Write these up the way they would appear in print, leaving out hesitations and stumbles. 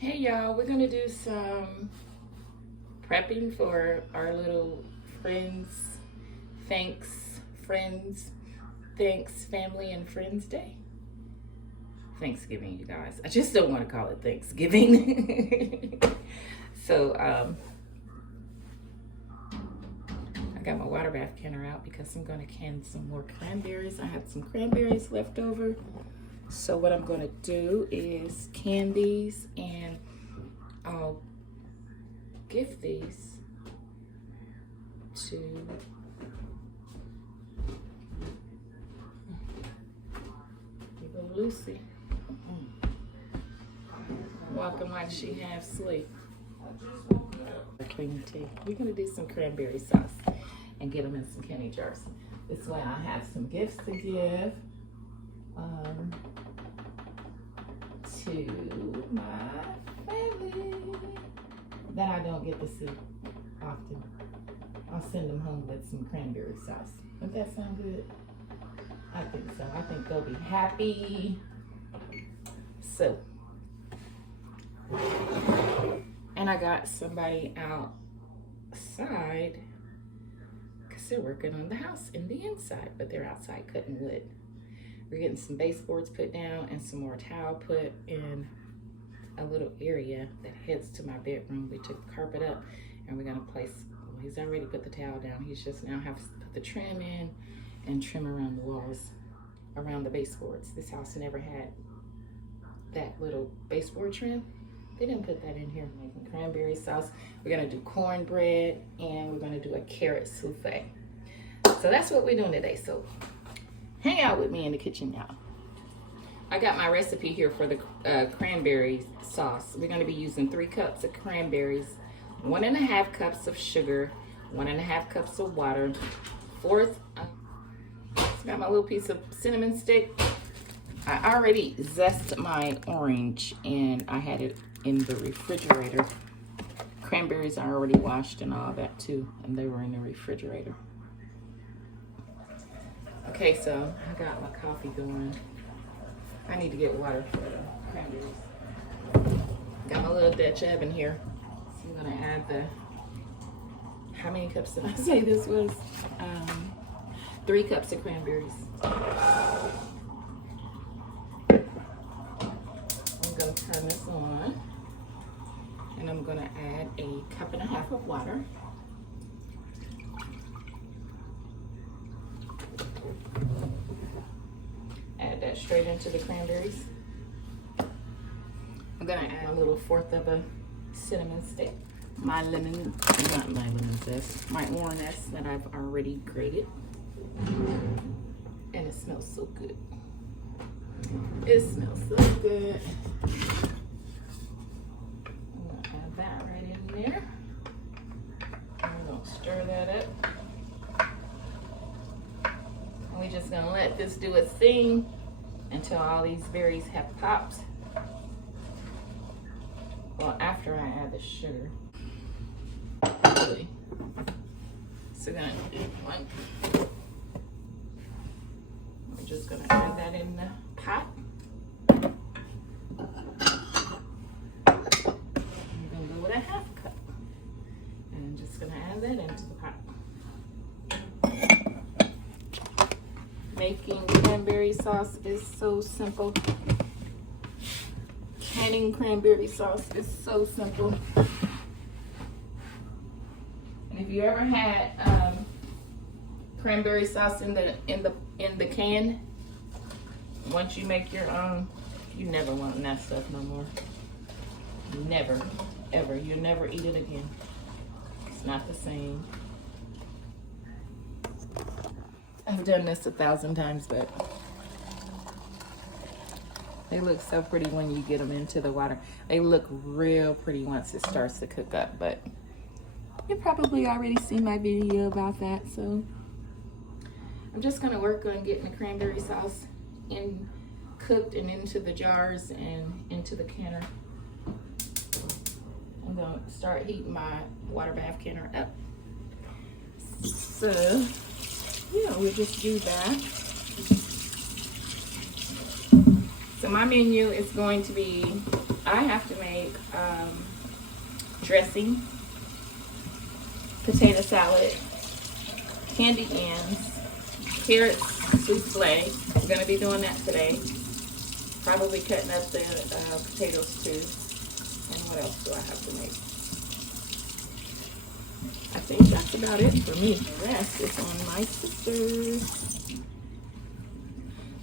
Hey y'all, we're gonna do some prepping for our little Thanks Family and Friends Day. Thanksgiving, you guys. I just don't want to call it Thanksgiving. So, I got my water bath canner out because I'm gonna can some more cranberries. I had some cranberries left over. So what I'm gonna do is can these, and I'll give these to little Lucy. Walking like she half asleep. Clean tea. We're gonna do some cranberry sauce and get them in some candy jars. This way I have some gifts to give to my family that I don't get to see often. I'll send them home with some cranberry sauce. Does that sound good? I think so. I think they'll be happy. So, and I got somebody outside because they're working on the house in the inside, but they're outside cutting wood. We're getting some baseboards put down and some more towel put in a little area that heads to my bedroom. We took the carpet up and we're gonna place, well, he's already put the towel down. He's just now have to put the trim in and trim around the walls, around the baseboards. This house never had that little baseboard trim. They didn't put that in here. Making cranberry sauce. We're gonna do cornbread and we're gonna do a carrot soufflé. So that's what we're doing today. So hang out with me in the kitchen, y'all. I got my recipe here for the cranberry sauce. We're gonna be using 3 cups of cranberries, 1.5 cups of sugar, 1.5 cups of water, got my little piece of cinnamon stick. I already zested my orange and I had it in the refrigerator. Cranberries are already washed and all that too, and they were in the refrigerator. Okay, so I got my coffee going. I need to get water for the cranberries. Got my little Dutch oven here. So I'm gonna add how many cups did I say this was? 3 cups of cranberries. I'm gonna turn this on and I'm gonna add a 1.5 cups of water. Add that straight into the cranberries. I'm gonna add a little 1/4 of a cinnamon stick. My lemon zest, my orange zest that I've already grated. And it smells so good. It smells so good. I'm gonna add that right in there. I'm gonna stir that up. And we're just gonna let this do its thing until all these berries have popped. Well, after I add the sugar. Really. So then one. We're just gonna add that in the pot. I'm gonna go with a 1/2 cup. And I'm just gonna add that into the pot. Making cranberry sauce is so simple. Canning cranberry sauce is so simple. And if you ever had cranberry sauce in the can, once you make your own, you never want that stuff no more. Never, ever. You'll never eat it again. It's not the same. I've done this 1,000 times, but they look so pretty when you get them into the water. They look real pretty once it starts to cook up, but you probably already seen my video about that, so I'm just gonna work on getting the cranberry sauce cooked and into the jars and into the canner. I'm gonna start heating my water bath canner up. So yeah, we'll just do that. So my menu is going to be, I have to make dressing, potato salad, candy yams, carrots soufflé. I'm going to be doing that today. Probably cutting up the potatoes too. And what else do I have to make? I think that's about it for me. The rest is on my sisters.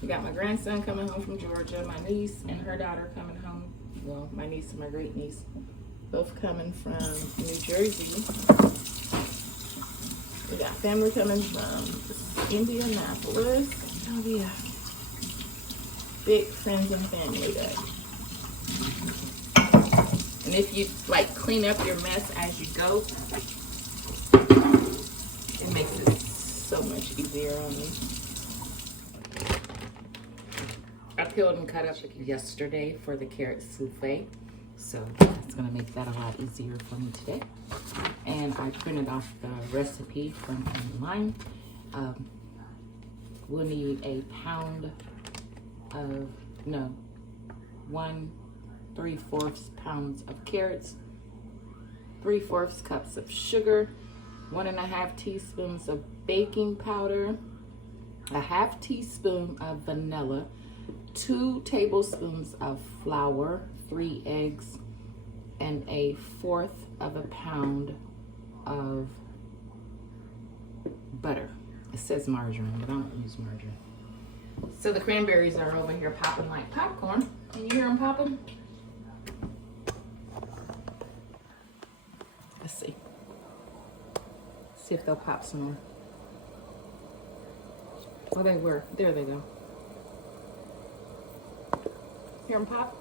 We got my grandson coming home from Georgia, my niece and her daughter coming home. Well, my niece and my great niece, both coming from New Jersey. We got family coming from Indianapolis. Oh yeah. Big friends and family day. And if you like clean up your mess as you go, it makes it so much easier on me. I peeled and cut up yesterday for the carrot soufflé, so it's gonna make that a lot easier for me today. And I printed off the recipe from online. We'll need a pound of, no, 1 3/4 pounds of carrots, 3/4 cups of sugar, 1.5 teaspoons of baking powder, 1/2 teaspoon of vanilla, 2 tablespoons of flour, 3 eggs, and 1/4 pound of butter. It says margarine, but I don't use margarine. So the cranberries are over here popping like popcorn. Can you hear them popping? Let's see. See if they'll pop some more. Oh, they were. There they go. Hear them pop?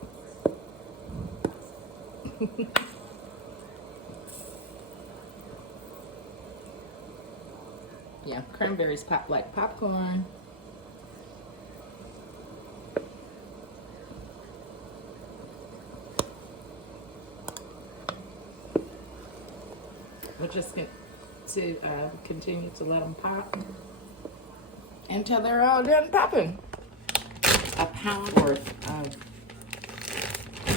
Yeah, cranberries pop like popcorn. We're just going to continue to let them pop until they're all done popping. A pound worth of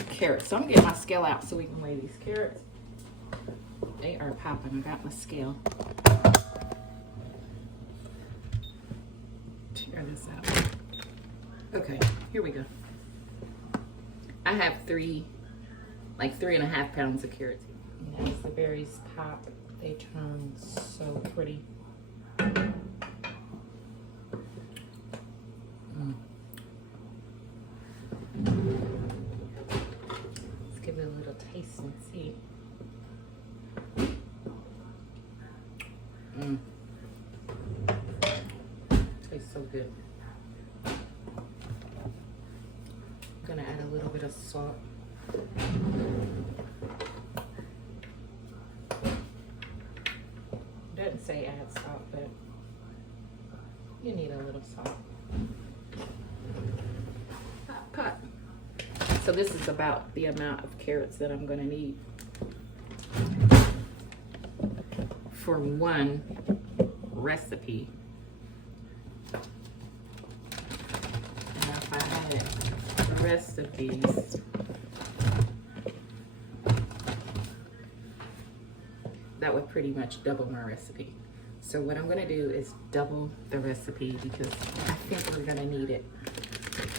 carrots. So I'm getting my scale out so we can weigh these carrots. They are popping. I got my scale. Tear this out. Okay, here we go. I have 3.5 pounds of carrots. And as the berries pop, they turn so pretty. Let's give it a little taste and see. Tastes so good. I'm gonna add a little bit of salt. Doesn't say add salt, but you need a little salt. Pot. So this is about the amount of carrots that I'm going to need for one recipe. And if I had the rest of these, that would pretty much double my recipe. So what I'm gonna do is double the recipe because I think we're gonna need it.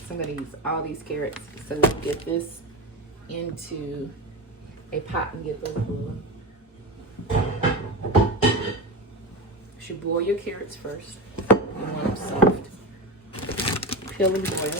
So I'm gonna use all these carrots so we can get this into a pot and get those boiling. You should boil your carrots first. You want them soft. Peel and boil.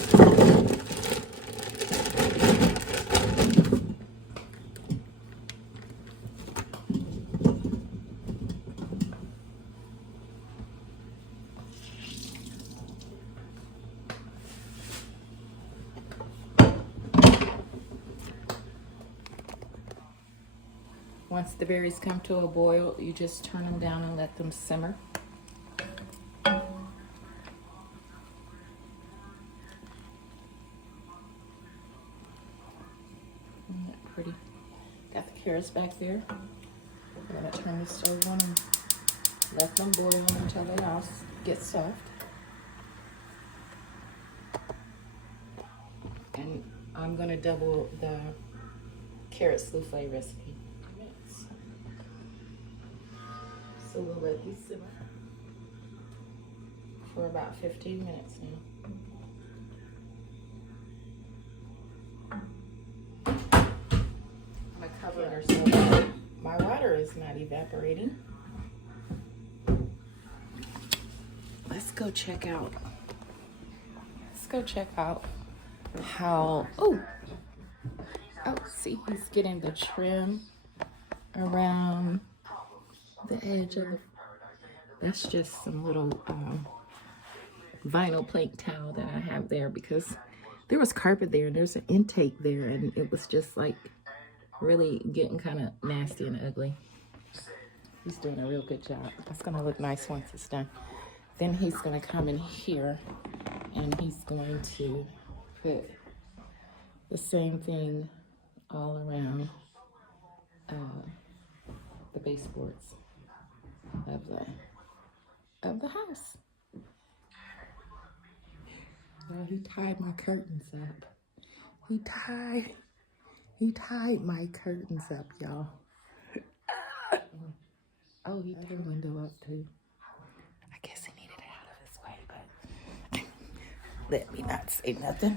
Once the berries come to a boil, you just turn them down and let them simmer. Isn't that pretty? Got the carrots back there. I'm gonna turn the stove on and let them boil until they all get soft. I'm gonna double the carrot soufflé recipe. So we'll let these simmer for about 15 minutes now. I'm gonna cover her so that my water is not evaporating. Let's go check out. How, see, he's getting the trim around the edge of the, that's just some little vinyl plank towel that I have there because there was carpet there and there's an intake there and it was just like really getting kind of nasty and ugly. He's doing a real good job. That's gonna look nice once it's done. Then he's gonna come in here and he's going to put the same thing all around the baseboards of the house. Well, he tied my curtains up. He tied my curtains up, y'all. Oh, he turned the window up too. I guess he needed it out of his way, but let me not say nothing.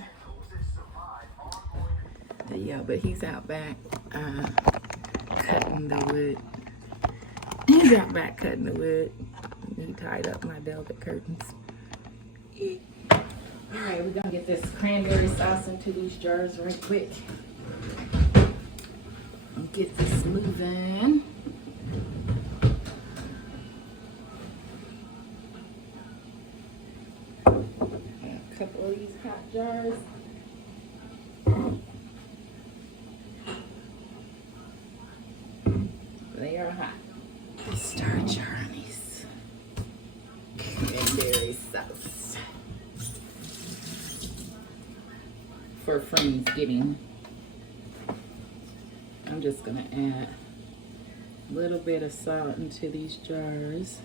Yeah, but he's out back cutting the wood. He's out back cutting the wood. He tied up my velvet curtains. All right, we're gonna get this cranberry sauce into these jars right quick. And get this moving. A couple of these hot jars. They are hot. Star Johnny's cranberry sauce for Friendsgiving. I'm just gonna add a little bit of salt into these jars.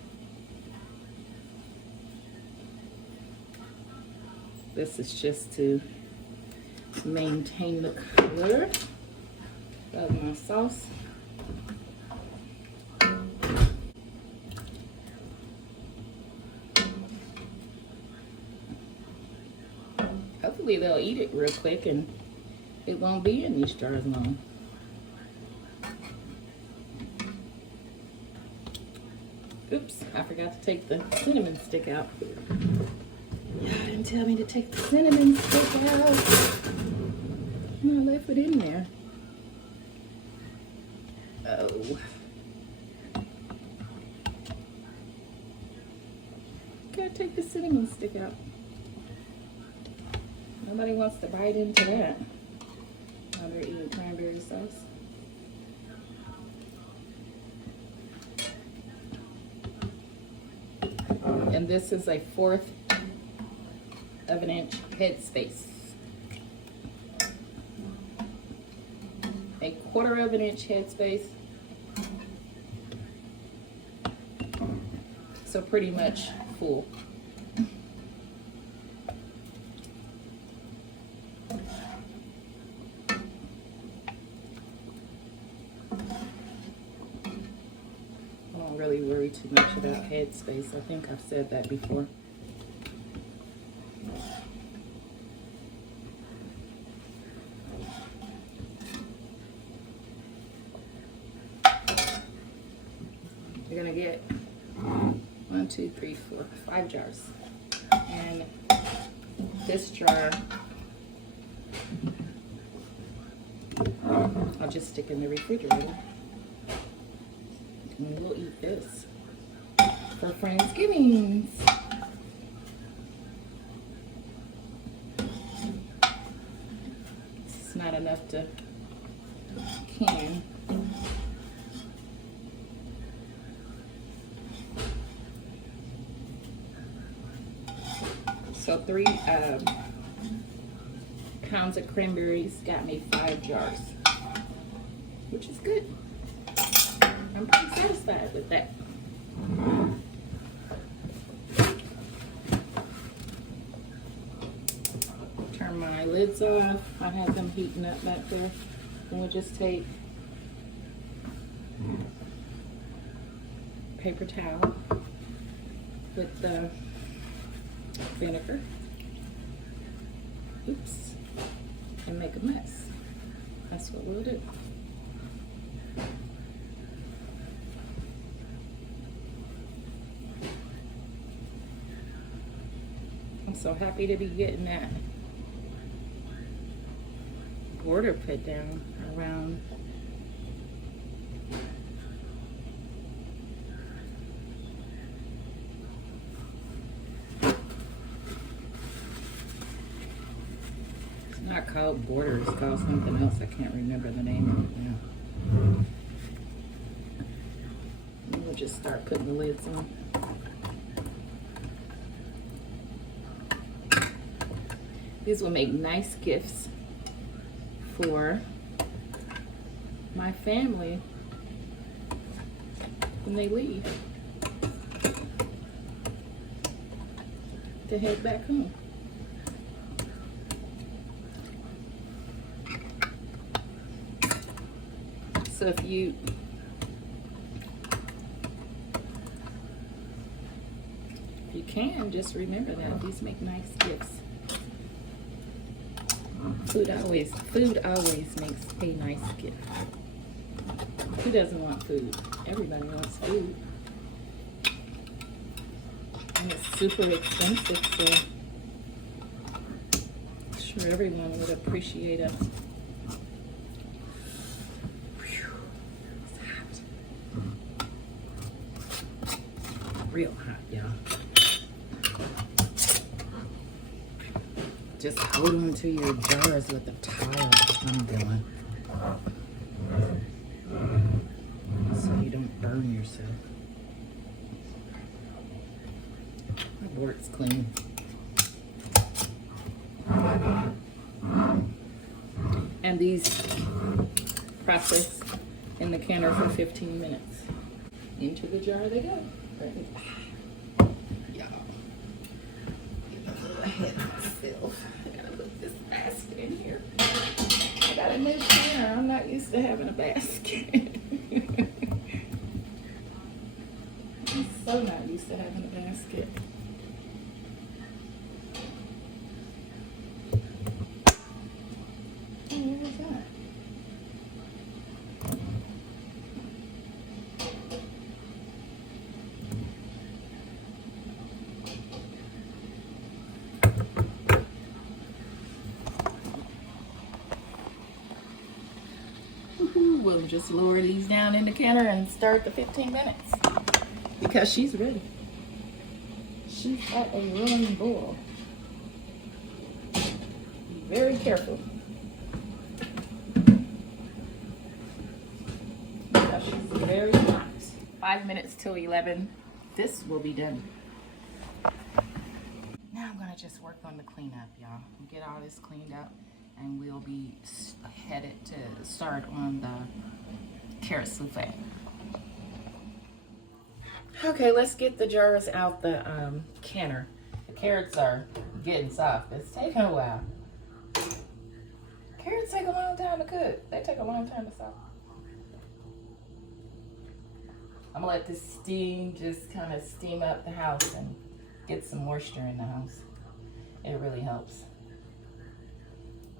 This is just to maintain the color of my sauce. Hopefully they'll eat it real quick and it won't be in these jars long. Oops, I forgot to take the cinnamon stick out. Y'all didn't tell me to take the cinnamon stick out. And I left it in there. Oh. Gotta take the cinnamon stick out. Nobody wants to bite into that while they're eating cranberry sauce. And this is a 1/4 of an inch headspace. A 1/4 of an inch headspace. So pretty much full. Really worry too much about headspace. I think I've said that before. You're gonna get 1, 2, 3, 4, 5 jars. And this jar, I'll just stick in the refrigerator. And we'll eat this for Friendsgivings. It's not enough to can. So 3 pounds of cranberries got me 5 jars, which is good. I'm pretty satisfied with that. Turn my lids off. I have them heating up back there. And we'll just take paper towel with the vinegar, oops, and make a mess. That's what we'll do. I'm so happy to be getting that border put down around. It's not called border, it's called something else. I can't remember the name of it now. And we'll just start putting the lids on. These will make nice gifts for my family when they leave to head back home. So if you can, just remember that these make nice gifts. Food always makes a nice gift. Who doesn't want food? Everybody wants food. And it's super expensive, so I'm sure everyone would appreciate it. It's hot. Real hot, y'all. Just hold on to your jars with the towel I'm doing, so you don't burn yourself. My board's clean. And these process in the canner for 15 minutes. Into the jar they go. Y'all, get a little ahead of myself. I gotta put this basket in here. I got a new canner. I'm not used to having a basket. I'm so not used to having a basket. Oh, where is that? We'll just lower these down in the canner and start the 15 minutes because she's ready. She's at a rolling boil. Be very careful because she's very hot. 5 minutes till 11. This will be done. Now I'm gonna just work on the cleanup, y'all. Get all this cleaned up. And we'll be headed to start on the carrot soufflé. Okay, let's get the jars out the canner. The carrots are getting soft. It's taking a while. Carrots take a long time to cook. They take a long time to soft. I'm gonna let this steam just kind of steam up the house and get some moisture in the house. It really helps.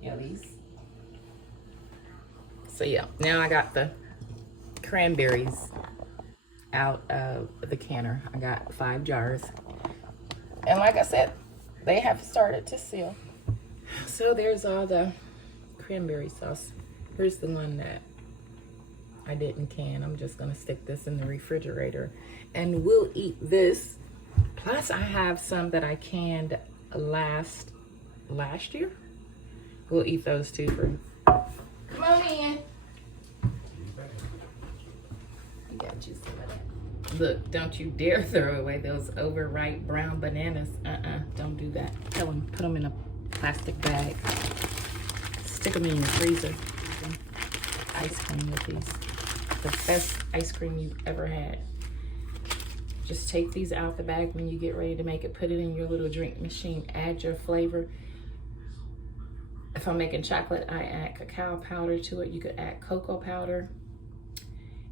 Yeah, these. So yeah, now I got the cranberries out of the canner. I got 5 jars. And like I said, they have started to seal. So there's all the cranberry sauce. Here's the one that I didn't can. I'm just gonna stick this in the refrigerator and we'll eat this. Plus I have some that I canned last year. We'll eat those too for. Come on in. I got you some of that. Look, don't you dare throw away those overripe brown bananas. Don't do that. Tell them, put them in a plastic bag. Stick them in your freezer. Ice cream with these. The best ice cream you've ever had. Just take these out the bag when you get ready to make it. Put it in your little drink machine. Add your flavor. If I'm making chocolate, I add cacao powder to it. You could add cocoa powder.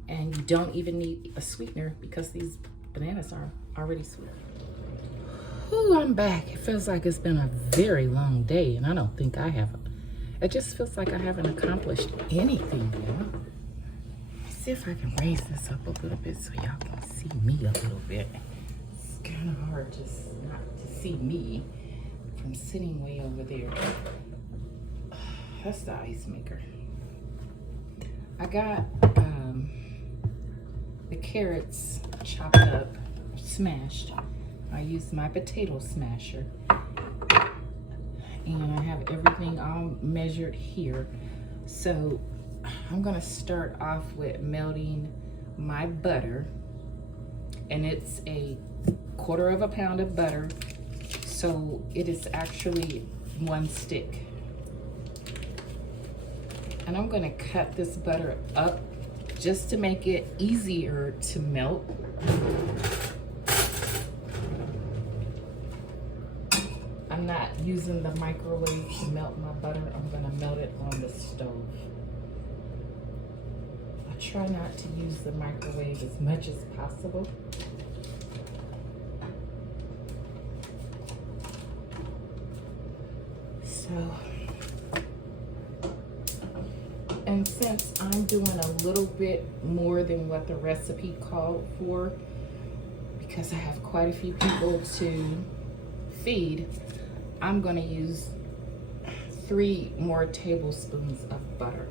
And you don't even need a sweetener because these bananas are already sweet. Ooh, I'm back. It feels like it's been a very long day, and I don't think I have. It just feels like I haven't accomplished anything, you know? Let's see if I can raise this up a little bit so y'all can see me a little bit. It's kind of hard just not to see me from sitting way over there. That's the ice maker. I got the carrots chopped up, smashed. I used my potato smasher. And I have everything all measured here. So I'm gonna start off with melting my butter. And it's a 1/4 pound of butter. So it is actually 1 stick. And I'm gonna cut this butter up just to make it easier to melt. I'm not using the microwave to melt my butter. I'm gonna melt it on the stove. I try not to use the microwave as much as possible. So, and since I'm doing a little bit more than what the recipe called for, because I have quite a few people to feed, I'm gonna use 3 more tablespoons of butter.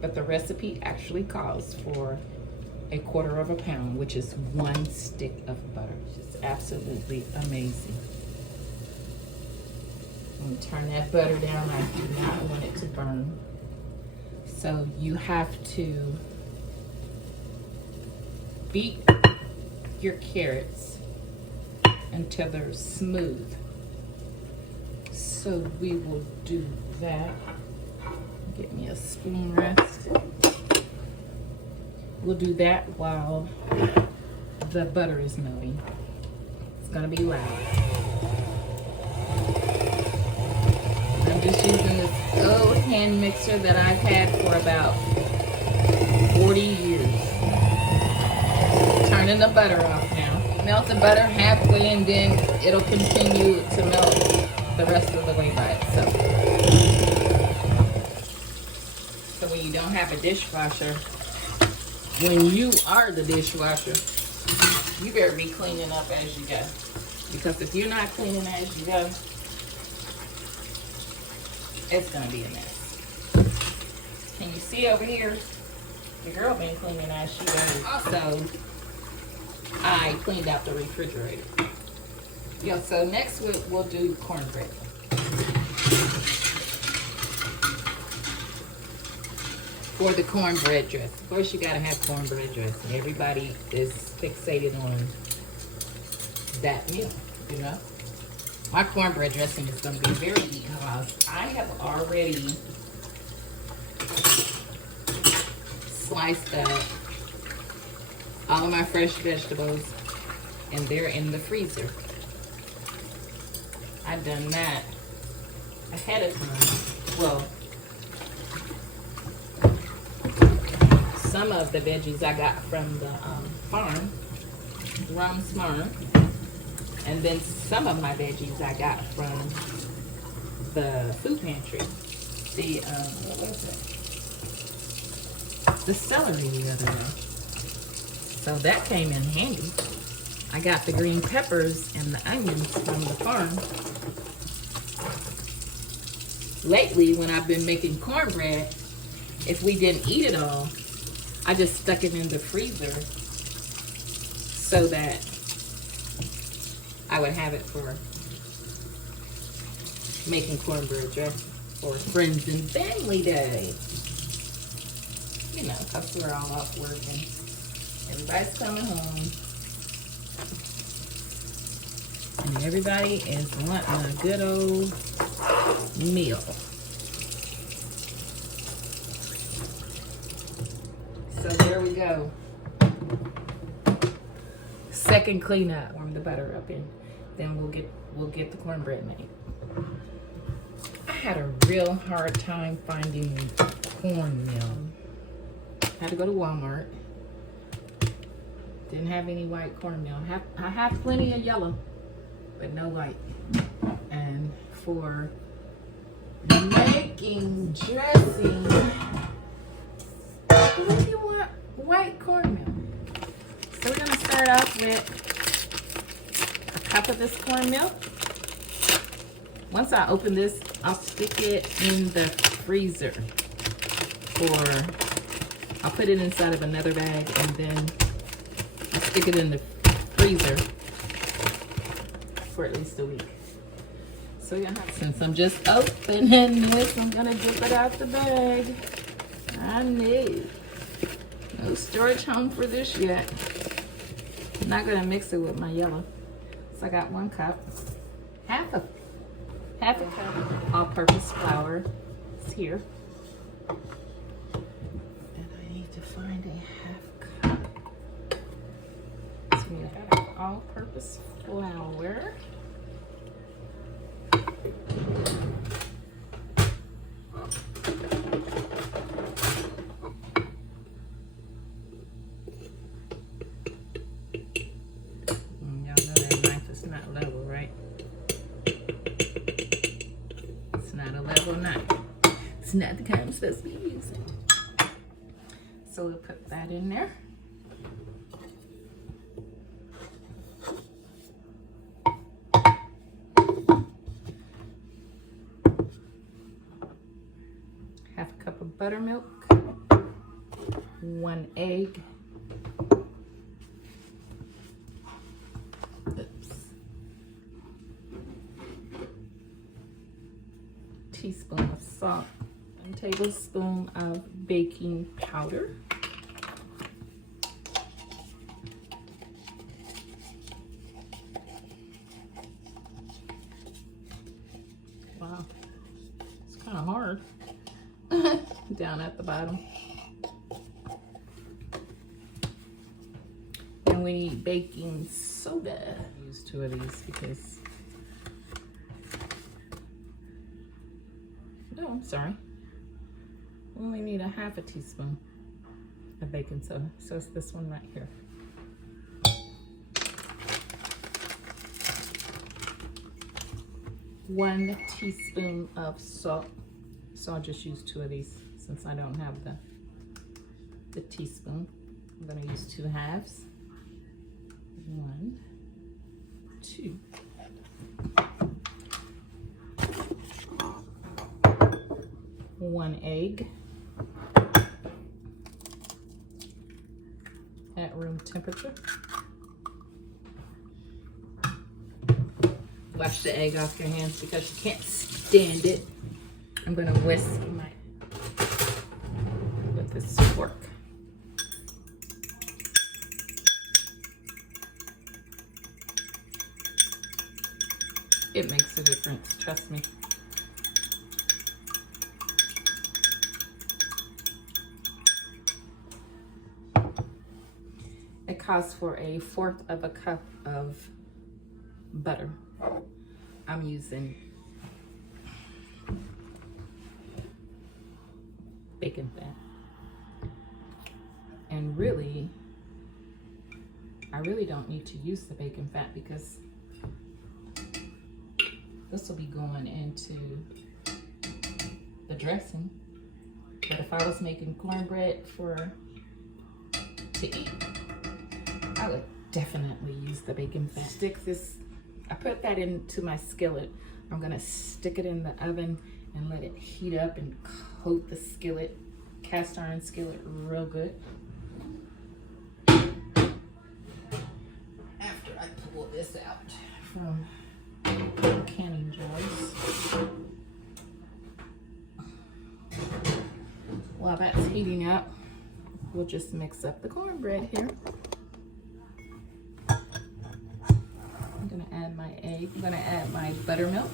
But the recipe actually calls for a 1/4 pound, which is 1 stick of butter. Just absolutely amazing. I'm gonna turn that butter down. I do not want it to burn. So you have to beat your carrots until they're smooth. So we will do that. Get me a spoon rest. We'll do that while the butter is melting. It's gonna be loud. I'm just using this old hand mixer that I've had for about 40 years. Turning the butter off now. Melt the butter halfway and then it'll continue to melt the rest of the way by itself. So when you don't have a dishwasher, when you are the dishwasher, you better be cleaning up as you go. Because if you're not cleaning as you go, it's gonna be a mess. Can you see over here? The girl been cleaning as she goes. Also, I cleaned out the refrigerator. Yeah, so next we'll do cornbread. For the cornbread dressing. Of course, you gotta have cornbread dressing. Everybody is fixated on that meal, you know? My cornbread dressing is gonna be very because I have already sliced up all of my fresh vegetables and they're in the freezer. I've done that ahead of time. Well, some of the veggies I got from the farm, Rum's Farm, and then some of my veggies I got from the food pantry. The what was it? The celery the other day. So that came in handy. I got the green peppers and the onions from the farm. Lately, when I've been making cornbread, if we didn't eat it all, I just stuck it in the freezer so that I would have it for making cornbread dressing for Friends and Family Day. You know, because we're all off working. Everybody's coming home. And everybody is wanting a good old meal. So there we go. Second cleanup. Warm the butter up in. Then we'll get the cornbread made. had a real hard time finding cornmeal. Had to go to Walmart. Didn't have any white cornmeal. I have plenty of yellow, but no white. And for making dressing, what do you want? White cornmeal. So we're gonna start off with a cup of this cornmeal. Once I open this, I'll stick it in the freezer, or I'll put it inside of another bag and then I'll stick it in the freezer for at least a week. So we're gonna have, since I'm just opening this, I'm gonna dip it out the bag. I know. No storage home for this yet. I'm not gonna mix it with my yellow. So I got 1 cup, half a cup all-purpose flour is here. And I need to find a half cup. So we got an all-purpose flour. It's not the kind I'm supposed to be using. So we'll put that in there. Half a cup of buttermilk, 1 egg, teaspoon of salt, 1 tablespoon of baking powder, wow, it's kind of hard down at the bottom. And we need baking soda. I use 2 of these because, no, I'm sorry. We only need a half a teaspoon of baking soda. So it's this one right here. One teaspoon of salt. So I'll just use 2 of these since I don't have the teaspoon. I'm gonna use 2 halves. 1, 2. One egg at room temperature. Wash the egg off your hands because you can't stand it. I'm gonna whisk with this fork. It makes a difference, trust me. It calls for 1/4 of a cup of butter. I'm using bacon fat. And really, I really don't need to use the bacon fat because this will be going into the dressing. But if I was making cornbread to eat, I would definitely use the bacon fat. Stick this, I put that into my skillet. I'm gonna stick it in the oven and let it heat up and coat the skillet, cast iron skillet, real good. After I pull this out from the canning jars. While that's heating up, we'll just mix up the cornbread here. I'm gonna add my egg. I'm gonna add my buttermilk.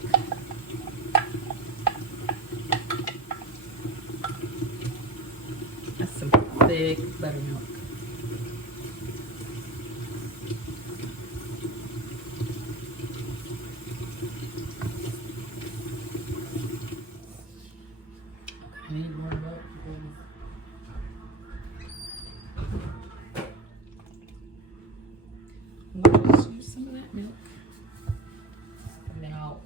That's some thick buttermilk. Just use some of that milk. And then I'll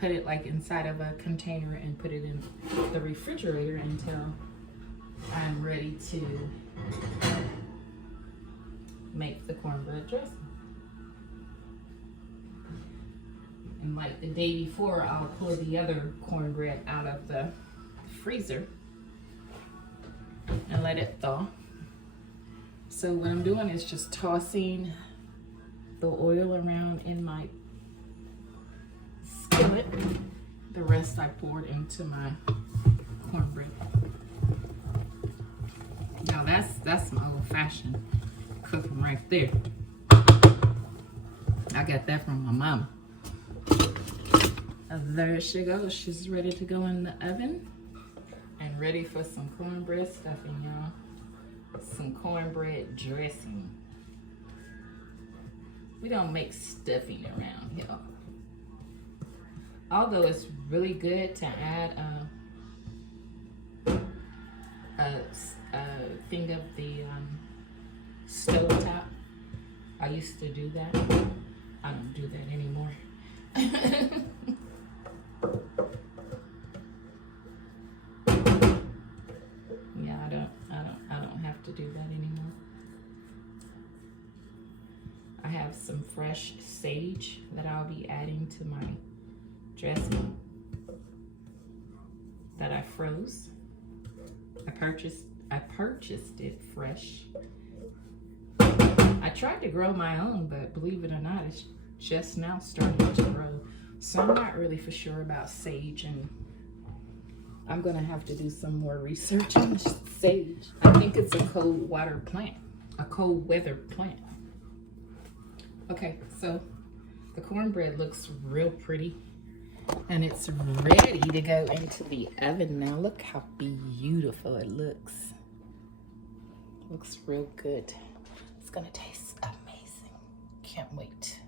put it like inside of a container and put it in the refrigerator until I'm ready to make the cornbread dressing. And like the day before, I'll pull the other cornbread out of the freezer and let it thaw. So what I'm doing is just tossing the oil around in my skillet. The rest I poured into my cornbread. Now that's my old-fashioned cooking right there. I got that from my mama. There she goes. She's ready to go in the oven and ready for some cornbread stuffing, y'all. Some cornbread dressing. We don't make stuffing around here. Although it's really good to add a thing of the stove top. I used to do that. I don't do that anymore. Yeah, I don't have to do that anymore. I have some fresh sage that I'll be adding to my dressing that I froze. I purchased it fresh. I tried to grow my own, but believe it or not, it's just now starting to grow. So I'm not really for sure about sage, and I'm gonna have to do some more research on sage. I think it's a cold water plant, a cold weather plant. Okay, so the cornbread looks real pretty and it's ready to go into the oven now. Look how beautiful it looks. Looks real good. It's gonna taste amazing. Can't wait.